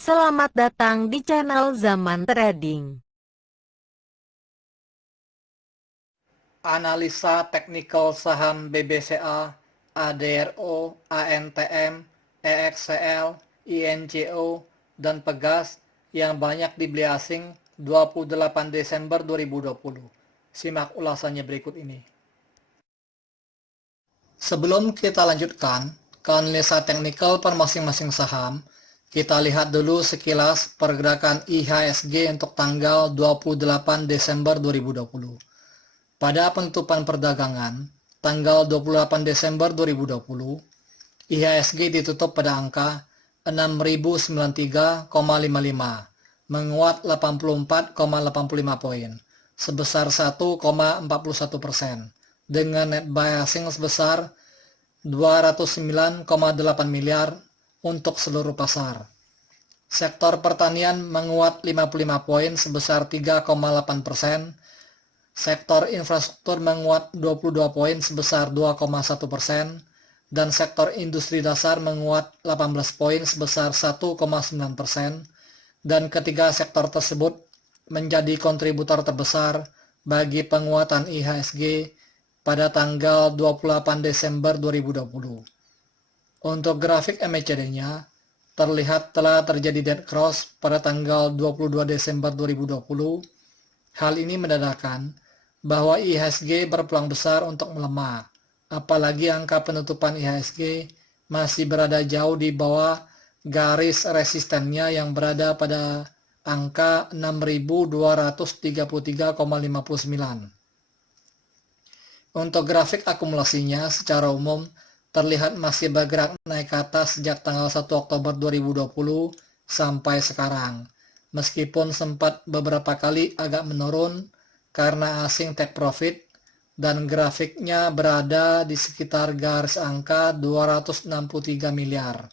Selamat datang di channel Zaman Trading. Analisa teknikal saham BBCA, ADRO, ANTM, EXCL, INCO, dan Pegas yang banyak dibeli asing 28 Desember 2020. Simak ulasannya berikut ini. Sebelum kita lanjutkan ke analisa teknikal per masing-masing saham, kita lihat dulu sekilas pergerakan IHSG untuk tanggal 28 Desember 2020. Pada penutupan perdagangan, tanggal 28 Desember 2020, IHSG ditutup pada angka 6.093,55, menguat 84,85 poin, sebesar 1,41%, dengan net buy asing sebesar 209,8 miliar untuk seluruh pasar. Sektor pertanian menguat 55 poin sebesar 3,8%, sektor infrastruktur menguat 22 poin sebesar 2,1%, dan sektor industri dasar menguat 18 poin sebesar 1,9%, dan ketiga sektor tersebut menjadi kontributor terbesar bagi penguatan IHSG pada tanggal 28 Desember 2020. Untuk grafik MACD-nya, terlihat telah terjadi dead cross pada tanggal 22 Desember 2020. Hal ini menandakan bahwa IHSG berpeluang besar untuk melemah, apalagi angka penutupan IHSG masih berada jauh di bawah garis resistennya yang berada pada angka 6.233,59. Untuk grafik akumulasinya secara umum terlihat masih bergerak naik ke atas sejak tanggal 1 Oktober 2020 sampai sekarang, meskipun sempat beberapa kali agak menurun karena asing take profit, dan grafiknya berada di sekitar garis angka 263 miliar.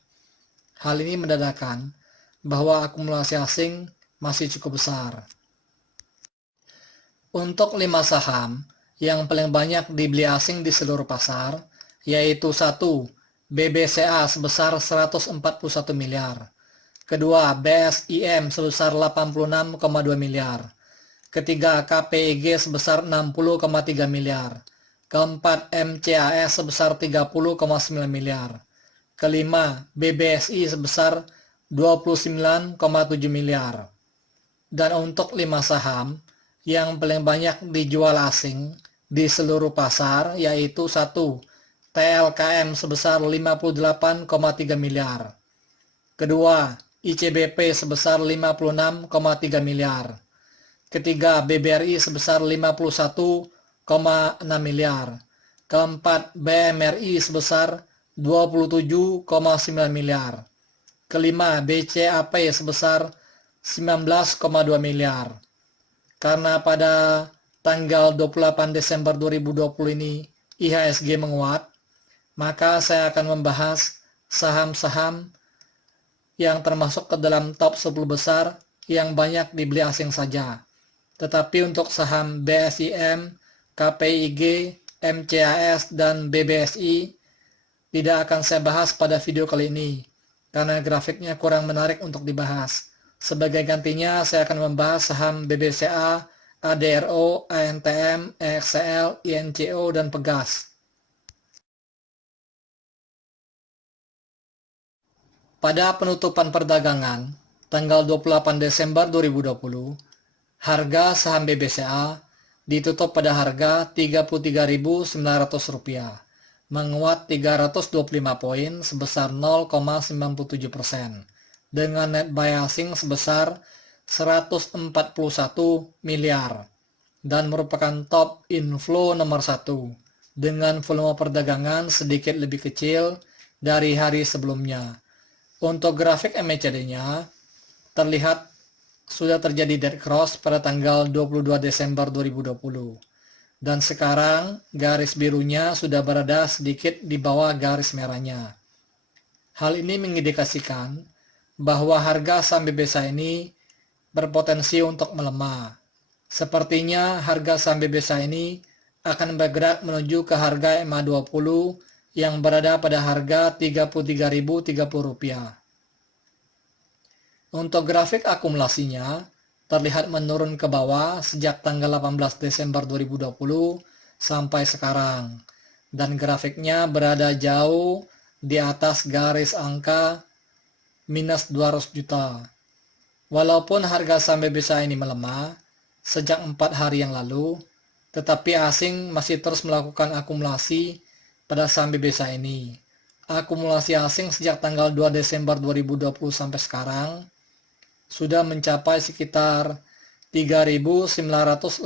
Hal ini menandakan bahwa akumulasi asing masih cukup besar. Untuk 5 saham yang paling banyak dibeli asing di seluruh pasar, yaitu 1. BBCA sebesar 141 miliar. Kedua, BSIM sebesar 86,2 miliar. Ketiga, KPIG sebesar 60,3 miliar. Keempat, MCAS sebesar 30,9 miliar. Kelima, BBSI sebesar 29,7 miliar. Dan untuk 5 saham yang paling banyak dijual asing di seluruh pasar, yaitu 1. TLKM sebesar 58,3 miliar. Kedua, ICBP sebesar 56,3 miliar. Ketiga, BBRI sebesar 51,6 miliar. Keempat, BMRI sebesar 27,9 miliar. Kelima, BCAP sebesar 19,2 miliar. Karena pada tanggal 28 Desember 2020 ini IHSG menguat, maka saya akan membahas saham-saham yang termasuk ke dalam top 10 besar yang banyak dibeli asing saja. Tetapi untuk saham BSIM, KPIG, MCAS, dan BBSI tidak akan saya bahas pada video kali ini, karena grafiknya kurang menarik untuk dibahas. Sebagai gantinya, saya akan membahas saham BBCA, ADRO, ANTM, EXCL, INCO, dan Pegas. Pada penutupan perdagangan, tanggal 28 Desember 2020, harga saham BBCA ditutup pada harga Rp33.900, menguat 325 poin sebesar 0,97%, dengan net buy asing sebesar 141 miliar, dan merupakan top inflow nomor 1, dengan volume perdagangan sedikit lebih kecil dari hari sebelumnya. Untuk grafik MACD-nya, terlihat sudah terjadi dead cross pada tanggal 22 Desember 2020. Dan sekarang garis birunya sudah berada sedikit di bawah garis merahnya. Hal ini mengindikasikan bahwa harga saham BBCA ini berpotensi untuk melemah. Sepertinya harga saham BBCA ini akan bergerak menuju ke harga MA20 yang berada pada harga Rp33.030. Untuk grafik akumulasinya, terlihat menurun ke bawah sejak tanggal 18 Desember 2020 sampai sekarang. Dan grafiknya berada jauh di atas garis angka minus 200 juta. Walaupun harga saham BBC ini melemah sejak 4 hari yang lalu, tetapi asing masih terus melakukan akumulasi pada saham BBC ini. Akumulasi asing sejak tanggal 2 Desember 2020 sampai sekarang sudah mencapai sekitar 3.988,7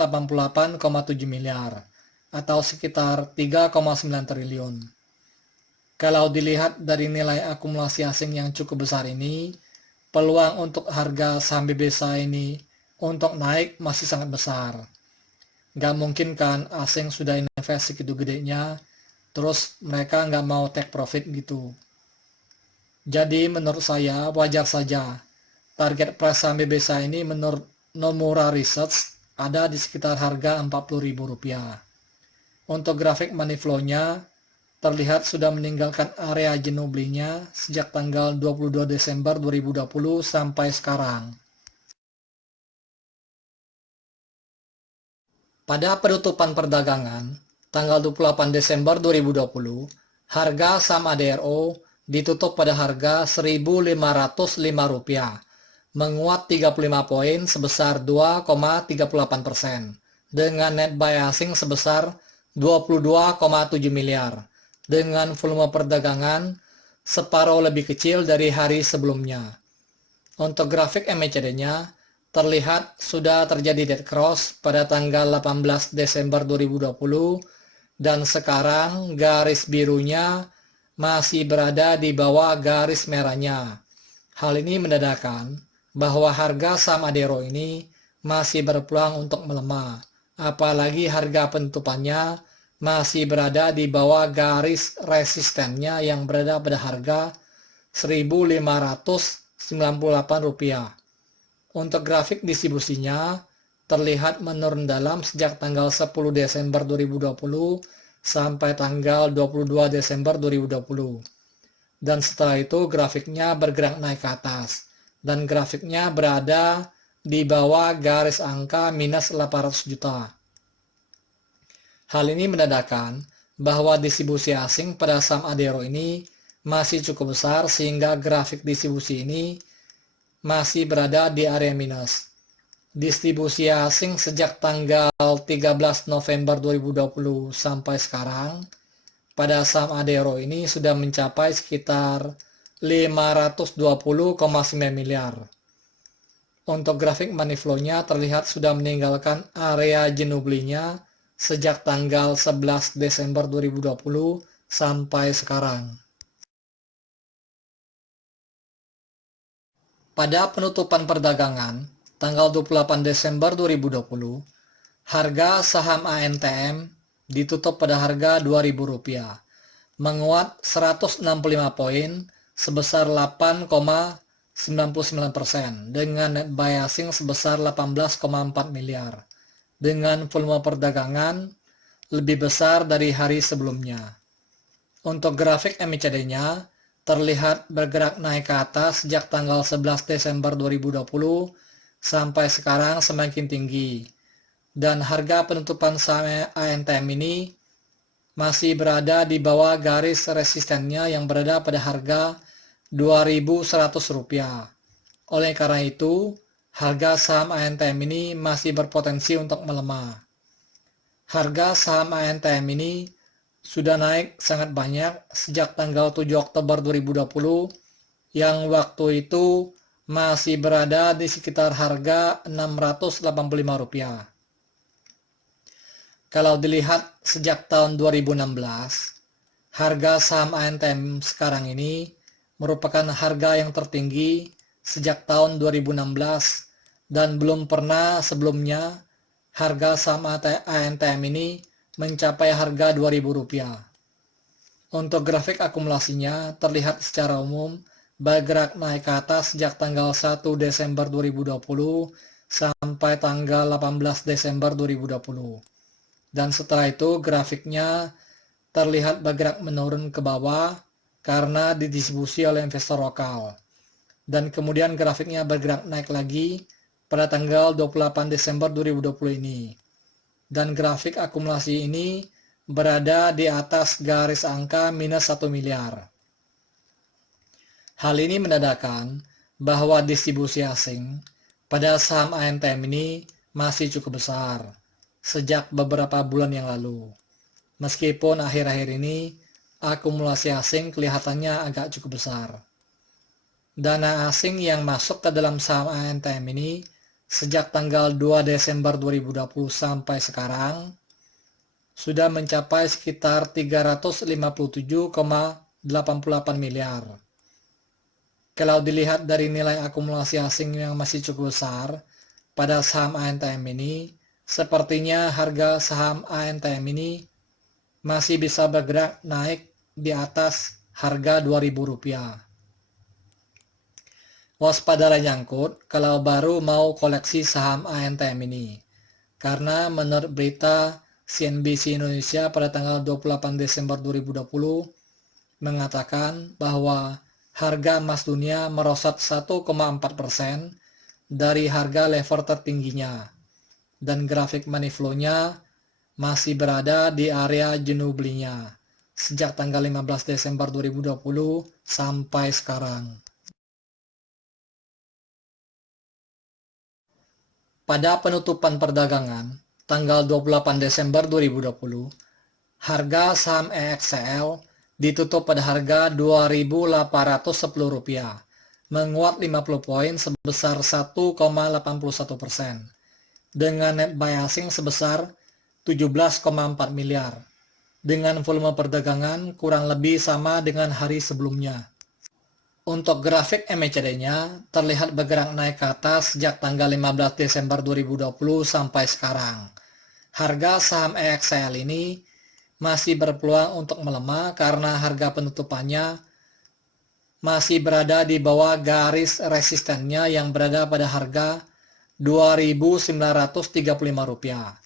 miliar atau sekitar 3,9 triliun. Kalau dilihat dari nilai akumulasi asing yang cukup besar ini, peluang untuk harga saham BBC ini untuk naik masih sangat besar. Nggak mungkin kan asing sudah invest segitu gedenya, terus mereka nggak mau take profit gitu. Jadi menurut saya wajar saja target price saham BBC ini menurut Nomura Research ada di sekitar harga Rp40.000. Untuk grafik money flow-nya terlihat sudah meninggalkan area jenuh belinya sejak tanggal 22 Desember 2020 sampai sekarang. Pada penutupan perdagangan tanggal 28 Desember 2020, harga saham ADRO ditutup pada harga Rp1.505, menguat 35 poin sebesar 2,38% dengan net buy asing sebesar 22,7 miliar dengan volume perdagangan separuh lebih kecil dari hari sebelumnya. Untuk grafik MACD-nya terlihat sudah terjadi dead cross pada tanggal 18 Desember 2020 dan sekarang garis birunya masih berada di bawah garis merahnya. Hal ini menandakan bahwa harga saham ADRO ini masih berpeluang untuk melemah, apalagi harga penutupannya masih berada di bawah garis resistennya yang berada pada harga Rp1.598. Untuk grafik distribusinya terlihat menurun dalam sejak tanggal 10 Desember 2020 sampai tanggal 22 Desember 2020. Dan setelah itu grafiknya bergerak naik ke atas. Dan grafiknya berada di bawah garis angka minus 800 juta. Hal ini menandakan bahwa distribusi asing pada saham ADRO ini masih cukup besar sehingga grafik distribusi ini masih berada di area minus. Distribusi asing sejak tanggal 13 November 2020 sampai sekarang pada saham ADRO ini sudah mencapai sekitar 520,9 miliar. Untuk grafik money flow-nya terlihat sudah meninggalkan area jenuh belinya sejak tanggal 11 Desember 2020 sampai sekarang. Pada penutupan perdagangan tanggal 28 Desember 2020, harga saham ANTM ditutup pada harga Rp2.000, menguat 165 poin sebesar 8,99% dengan net buy asing sebesar 18,4 miliar dengan volume perdagangan lebih besar dari hari sebelumnya. Untuk grafik MACD-nya terlihat bergerak naik ke atas sejak tanggal 11 Desember 2020 sampai sekarang semakin tinggi dan harga penutupan saham ANTM ini masih berada di bawah garis resistennya yang berada pada harga Rp2.100. Oleh karena itu, harga saham ANTM ini masih berpotensi untuk melemah. Harga saham ANTM ini sudah naik sangat banyak sejak tanggal 7 Oktober 2020 yang waktu itu masih berada di sekitar harga Rp685. Kalau dilihat sejak tahun 2016, harga saham ANTM sekarang ini merupakan harga yang tertinggi sejak tahun 2016 dan belum pernah sebelumnya harga saham ANTM ini mencapai harga Rp2.000. Untuk grafik akumulasinya terlihat secara umum bergerak naik ke atas sejak tanggal 1 Desember 2020 sampai tanggal 18 Desember 2020. Dan setelah itu grafiknya terlihat bergerak menurun ke bawah karena didistribusi oleh investor lokal. dan kemudian grafiknya bergerak naik lagi pada tanggal 28 Desember 2020 ini. Dan grafik akumulasi ini berada di atas garis angka minus 1 miliar. Hal ini menandakan bahwa distribusi asing pada saham ANTM ini masih cukup besar sejak beberapa bulan yang lalu. Meskipun akhir-akhir ini akumulasi asing kelihatannya agak cukup besar. Dana asing yang masuk ke dalam saham ANTM ini sejak tanggal 2 Desember 2020 sampai sekarang sudah mencapai sekitar 357,88 miliar. Kalau dilihat dari nilai akumulasi asing yang masih cukup besar pada saham ANTM ini, sepertinya harga saham ANTM ini masih bisa bergerak naik di atas harga Rp2.000. Waspadalah nyangkut kalau baru mau koleksi saham ANTM ini. Karena menurut berita CNBC Indonesia pada tanggal 28 Desember 2020 mengatakan bahwa harga emas dunia merosot 1,4% dari harga level tertingginya. Dan grafik money flow-nya masih berada di area jenuh belinya sejak tanggal 15 Desember 2020 sampai sekarang. Pada penutupan perdagangan tanggal 28 Desember 2020, harga saham EXCL ditutup pada harga Rp2.810, menguat 50 poin sebesar 1,81%, dengan net buy asing sebesar 17,4 miliar, dengan volume perdagangan kurang lebih sama dengan hari sebelumnya. Untuk grafik MACD-nya terlihat bergerak naik ke atas sejak tanggal 15 Desember 2020 sampai sekarang. Harga saham EXCL ini masih berpeluang untuk melemah karena harga penutupannya masih berada di bawah garis resistennya yang berada pada harga Rp2.935.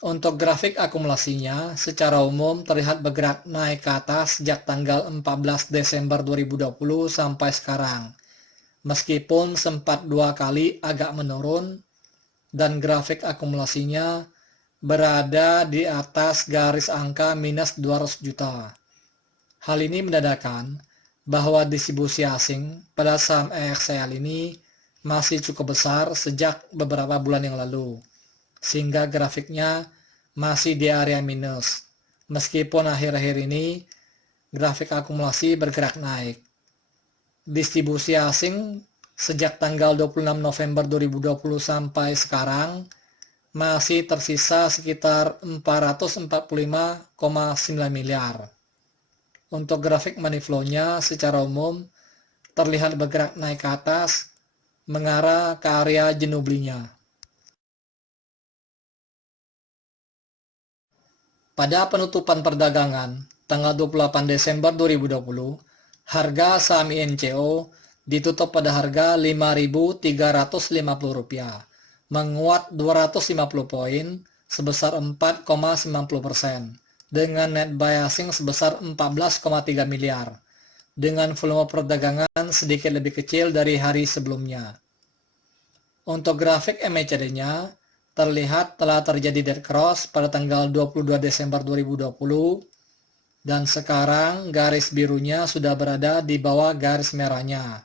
Untuk grafik akumulasinya, secara umum terlihat bergerak naik ke atas sejak tanggal 14 Desember 2020 sampai sekarang. Meskipun sempat 2 kali agak menurun, dan grafik akumulasinya berada di atas garis angka minus 200 juta. Hal ini menandakan bahwa distribusi asing pada saham EXCL ini masih cukup besar sejak beberapa bulan yang lalu, sehingga grafiknya masih di area minus. Meskipun akhir-akhir ini grafik akumulasi bergerak naik. Distribusi asing sejak tanggal 26 November 2020 sampai sekarang masih tersisa sekitar 445,9 miliar. Untuk grafik money flow-nya secara umum terlihat bergerak naik ke atas mengarah ke area jenuh belinya. Pada penutupan perdagangan tanggal 28 Desember 2020, harga saham INCO ditutup pada harga Rp5.350, menguat 250 poin sebesar 4,90%, dengan net buy asing sebesar 14,3 miliar, dengan volume perdagangan sedikit lebih kecil dari hari sebelumnya. Untuk grafik MACD-nya, terlihat telah terjadi dead cross pada tanggal 22 Desember 2020 dan sekarang garis birunya sudah berada di bawah garis merahnya.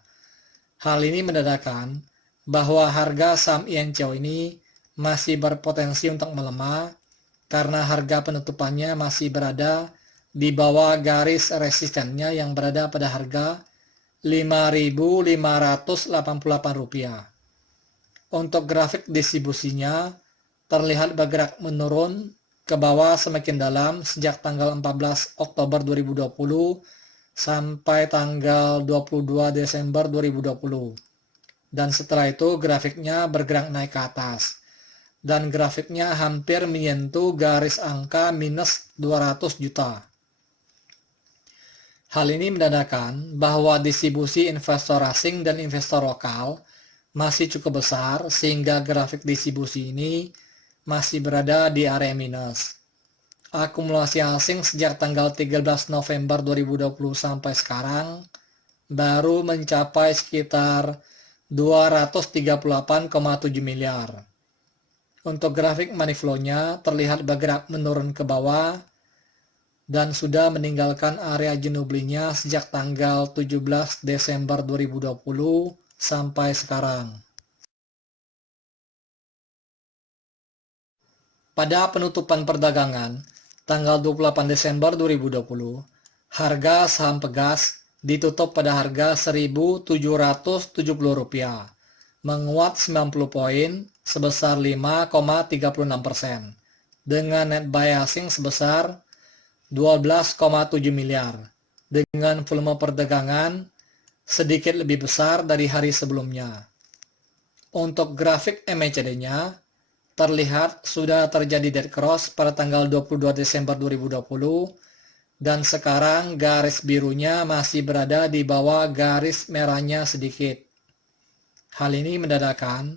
Hal ini menandakan bahwa harga saham INCO ini masih berpotensi untuk melemah karena harga penutupannya masih berada di bawah garis resistennya yang berada pada harga Rp5.588. Untuk grafik distribusinya terlihat bergerak menurun ke bawah semakin dalam sejak tanggal 14 Oktober 2020 sampai tanggal 22 Desember 2020. Dan setelah itu grafiknya bergerak naik ke atas. Dan grafiknya hampir menyentuh garis angka minus 200 juta. Hal ini menandakan bahwa distribusi investor asing dan investor lokal masih cukup besar sehingga grafik distribusi ini masih berada di area minus. Akumulasi asing sejak tanggal 13 November 2020 sampai sekarang baru mencapai sekitar 238,7 miliar. Untuk grafik money flow-nya terlihat bergerak menurun ke bawah dan sudah meninggalkan area jenuh belinya sejak tanggal 17 Desember 2020 sampai sekarang. Pada penutupan perdagangan tanggal 28 Desember 2020, harga saham Pegas ditutup pada harga Rp1.770, menguat 90 poin sebesar 5,36%, dengan net buy asing sebesar 12,7 miliar, dengan volume perdagangan sedikit lebih besar dari hari sebelumnya. Untuk grafik MACD-nya, terlihat sudah terjadi dead cross pada tanggal 22 Desember 2020, dan sekarang garis birunya masih berada di bawah garis merahnya sedikit. Hal ini menandakan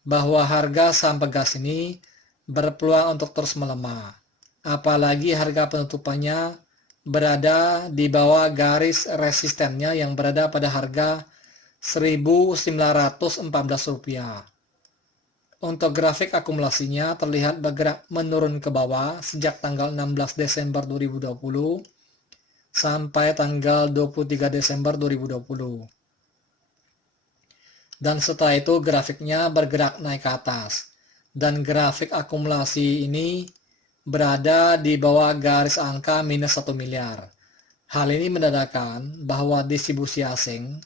bahwa harga saham Pegas ini berpeluang untuk terus melemah, apalagi harga penutupannya berada di bawah garis resistennya yang berada pada harga Rp1.914. Untuk grafik akumulasinya terlihat bergerak menurun ke bawah sejak tanggal 16 Desember 2020 sampai tanggal 23 Desember 2020. Dan setelah itu grafiknya bergerak naik ke atas, dan grafik akumulasi ini berada di bawah garis angka minus 1 miliar. Hal ini menandakan bahwa distribusi asing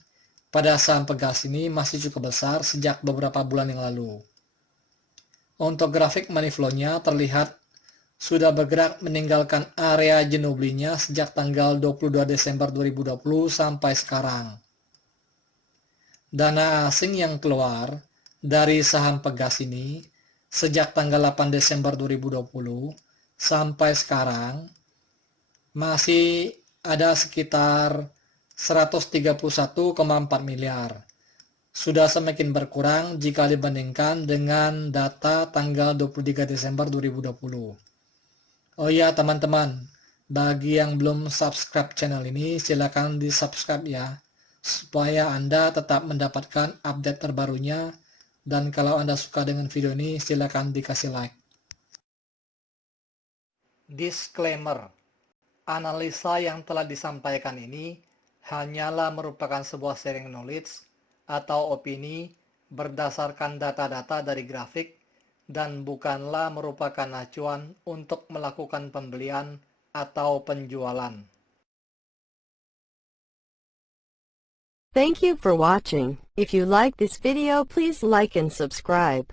pada saham Pegas ini masih cukup besar sejak beberapa bulan yang lalu. Untuk grafik money flow-nya terlihat sudah bergerak meninggalkan area jenuh belinya sejak tanggal 22 Desember 2020 sampai sekarang. Dana asing yang keluar dari saham Pegas ini sejak tanggal 8 Desember 2020 sampai sekarang masih ada sekitar 131,4 miliar. Sudah semakin berkurang jika dibandingkan dengan data tanggal 23 Desember 2020. Oh ya teman-teman, bagi yang belum subscribe channel ini silakan di subscribe ya, supaya Anda tetap mendapatkan update terbarunya, dan kalau Anda suka dengan video ini silakan dikasih like. Disclaimer, analisa yang telah disampaikan ini hanyalah merupakan sebuah sharing knowledge atau opini berdasarkan data-data dari grafik dan bukanlah merupakan acuan untuk melakukan pembelian atau penjualan. Thank you for watching. If you like this video, please like and subscribe.